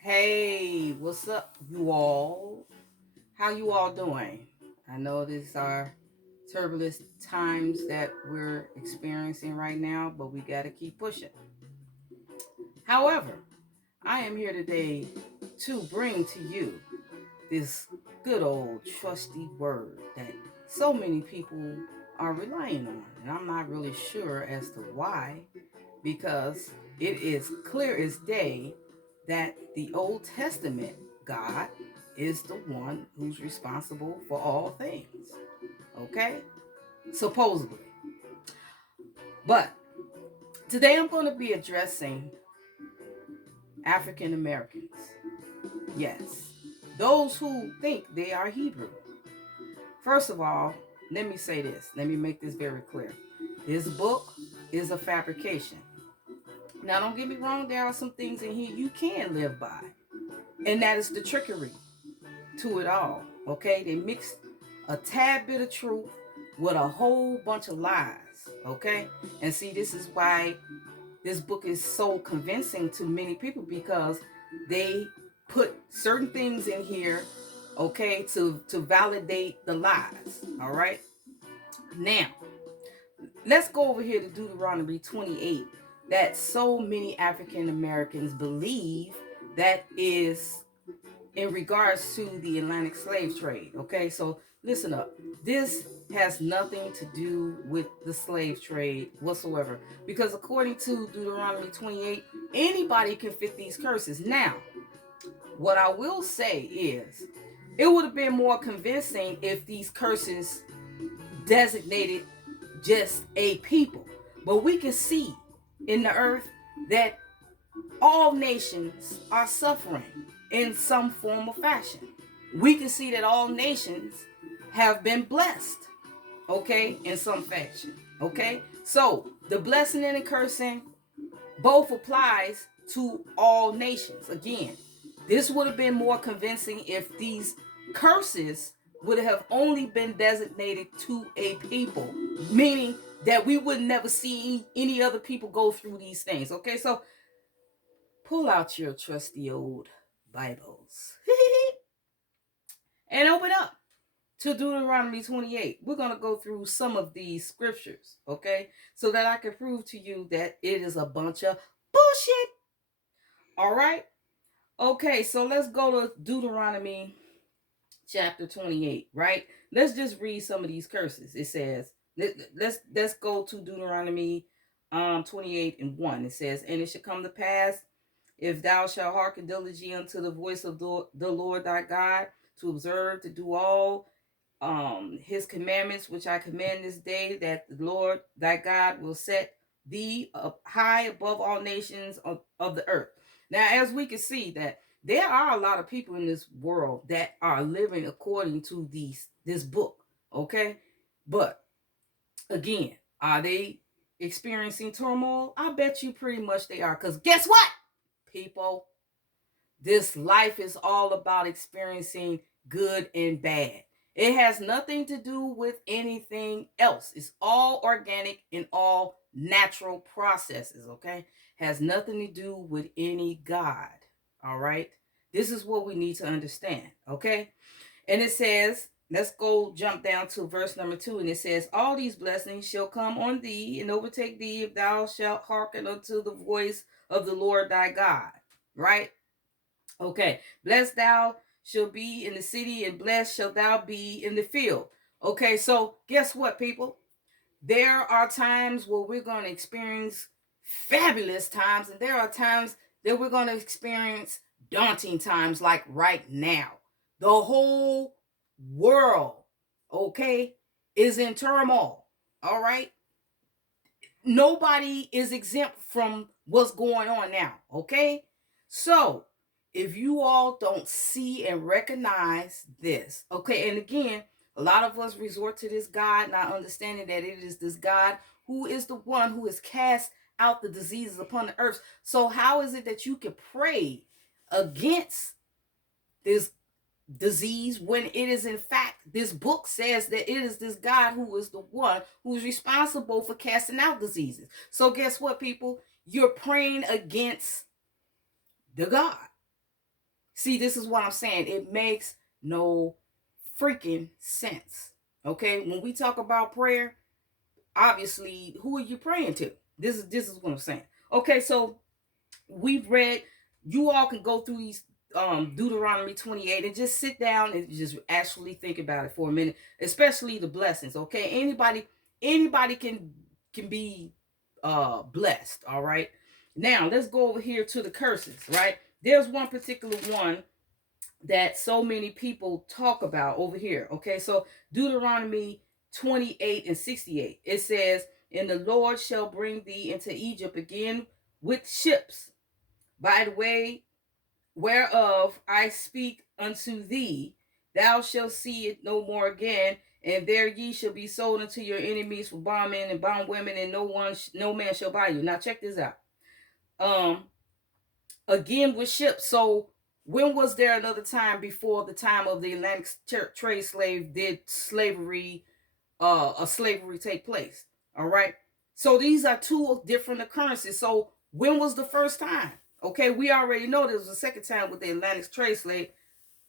Hey, what's up, you all? How you all doing? I know these are turbulent times that we're experiencing right now, but we got to keep pushing. However, I am here today to bring to you this good old trusty word that so many people are relying on. And I'm not really sure as to why, because it is clear as day that the Old Testament God is the one who's responsible for all things. Okay? Supposedly. But today I'm going to be addressing African Americans. Yes. Those who think they are Hebrew. First of all, let me say this. Let me make this very clear. This book is a fabrication. Now, don't get me wrong, there are some things in here you can live by. And that is the trickery to it all. Okay? They mixed a tad bit of truth with a whole bunch of lies. Okay? And see, this is why this book is so convincing to many people, because they put certain things in here, okay, to validate the lies. All right? Now, let's go over here to Deuteronomy 28, that so many African Americans believe that is in regards to the Atlantic slave trade. Okay, so listen up. This has nothing to do with the slave trade whatsoever, because according to Deuteronomy 28, anybody can fit these curses. Now, what I will say is, it would have been more convincing if these curses designated just a people. But we can see in the earth that all nations are suffering in some form or fashion. We can see that all nations have been blessed, okay, in some fashion, okay? So the blessing and the cursing both applies to all nations. Again, this would have been more convincing if these curses would have only been designated to a people, meaning that we would never see any other people go through these things. Okay, so pull out your trusty old Bibles and open up to Deuteronomy 28. We're going to go through some of these scriptures, okay, so that I can prove to you that it is a bunch of bullshit. All right? Okay, so let's go to Deuteronomy chapter 28, right? Let's just read some of these curses. It says, let's go to Deuteronomy 28 and 1. It says, and it shall come to pass, if thou shalt hearken diligently unto the voice of the Lord thy God, to observe to do all his commandments which I command this day, that the Lord thy God will set thee up high above all nations of the earth. Now, as we can see, that there are a lot of people in this world that are living according to this book, okay? But again, are they experiencing turmoil? I bet you pretty much they are, because guess what, people? This life is all about experiencing good and bad. It has nothing to do with anything else. It's all organic and all natural processes, okay? Has nothing to do with any God, all right? This is what we need to understand, okay? And it says, let's go jump down to verse number 2, and it says, all these blessings shall come on thee and overtake thee if thou shalt hearken unto the voice of the Lord thy God, right? Okay, blessed thou shall be in the city, and blessed shall thou be in the field. Okay, so guess what, people? There are times where we're going to experience fabulous times, and there are times that we're going to experience daunting times, like right now. The whole world, okay, is in turmoil. All right, nobody is exempt from what's going on now. Okay, so If you all don't see and recognize this, okay, and again, a lot of us resort to this God, not understanding that it is this God who is the one who has cast out the diseases upon the earth. So how is it that you can pray against this disease when it is in fact, this book says that it is this God who is the one who is responsible for casting out diseases? So guess what, people? You're praying against the God. See, this is what I'm saying. It makes no freaking sense. Okay? When we talk about prayer, obviously, who are you praying to? This is what I'm saying. Okay, so we've read, you all can go through these Deuteronomy 28 and just sit down and just actually think about it for a minute, especially the blessings. Okay? Anybody can be blessed, all right? Now, let's go over here to the curses, right? There's one particular one that so many people talk about over here. Okay, so Deuteronomy 28 and 68, it says, and the Lord shall bring thee into Egypt again with ships, by the way whereof I speak unto thee. Thou shalt see it no more again, and there ye shall be sold unto your enemies for bondmen and bondwomen, and no man shall buy you. Now check this out. Again with ships. So when was there another time before the time of the Atlantic trade slave did slavery take place? All right. So these are two different occurrences. So when was the first time? Okay, we already know there was a second time with the Atlantic trade slave.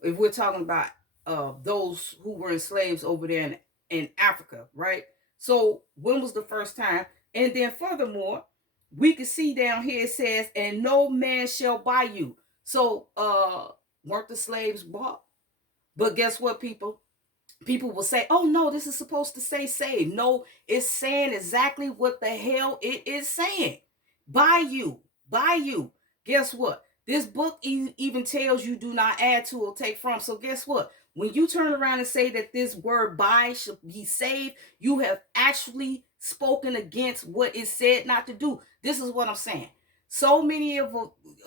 If we're talking about those who were enslaved over there in Africa, right? So when was the first time? And then furthermore, we can see down here it says, and no man shall buy you. So weren't the slaves bought? But guess what, people? People will say, oh no, this is supposed to say save. No, it's saying exactly what the hell it is saying. Buy you, buy you. Guess what? This book even tells you do not add to or take from. So guess what? When you turn around and say that this word buy should be saved, you have actually spoken against what it said not to do. This is what I'm saying. So many of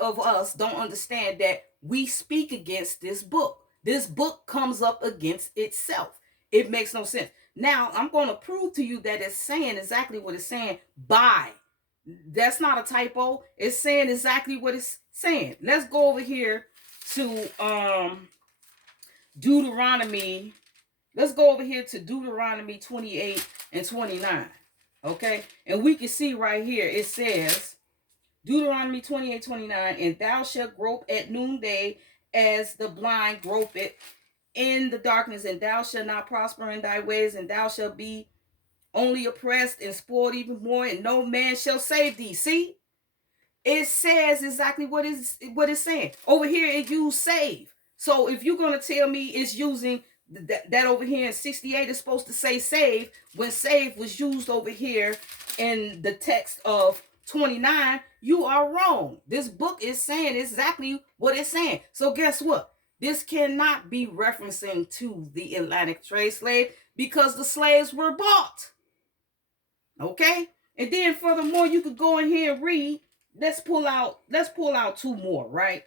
us don't understand that we speak against this book. This book comes up against itself. It makes no sense. Now, I'm going to prove to you that it's saying exactly what it's saying. Buy. That's not a typo. It's saying exactly what it's saying. Let's go over here to Deuteronomy. Let's go over here to Deuteronomy 28 and 29. Okay? And we can see right here, it says, Deuteronomy 28:29, and thou shalt grope at noonday as the blind gropeth in the darkness, and thou shalt not prosper in thy ways, and thou shalt be only oppressed and spoiled even more, and no man shall save thee. See? It says exactly what it's saying. Over here, it used save. So if you're going to tell me it's using that over here in 68 is supposed to say save, when save was used over here in the text of 29, you are wrong. This book is saying exactly what it's saying. So guess what? This cannot be referencing to the Atlantic trade slave because the slaves were bought. Okay? And then furthermore, you could go in here and read. Let's pull out two more, right?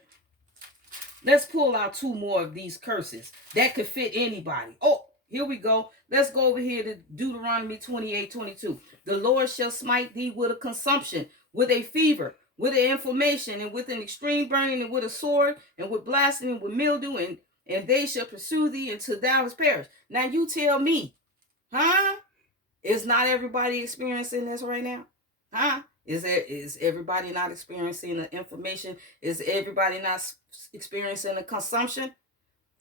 Let's pull out two more of these curses that could fit anybody. Oh, here we go. Let's go over here to Deuteronomy 28:22. The Lord shall smite thee with a consumption, with a fever, with an inflammation, and with an extreme burning, and with a sword, and with blasting, and with mildew, and they shall pursue thee until thou hast perished. Now you tell me, huh? Is not everybody experiencing this right now? Huh? Is everybody not experiencing the inflammation? Is everybody not experiencing the consumption?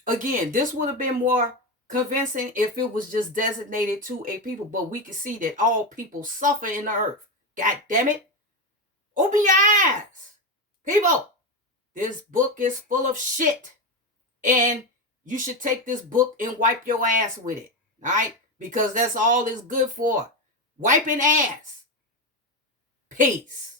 Again, this would have been more convincing if it was just designated to a people, but we can see that all people suffer in the earth. God damn it. Open your eyes. People, this book is full of shit. And you should take this book and wipe your ass with it. All right? Because that's all it's good for. Wiping ass. Peace.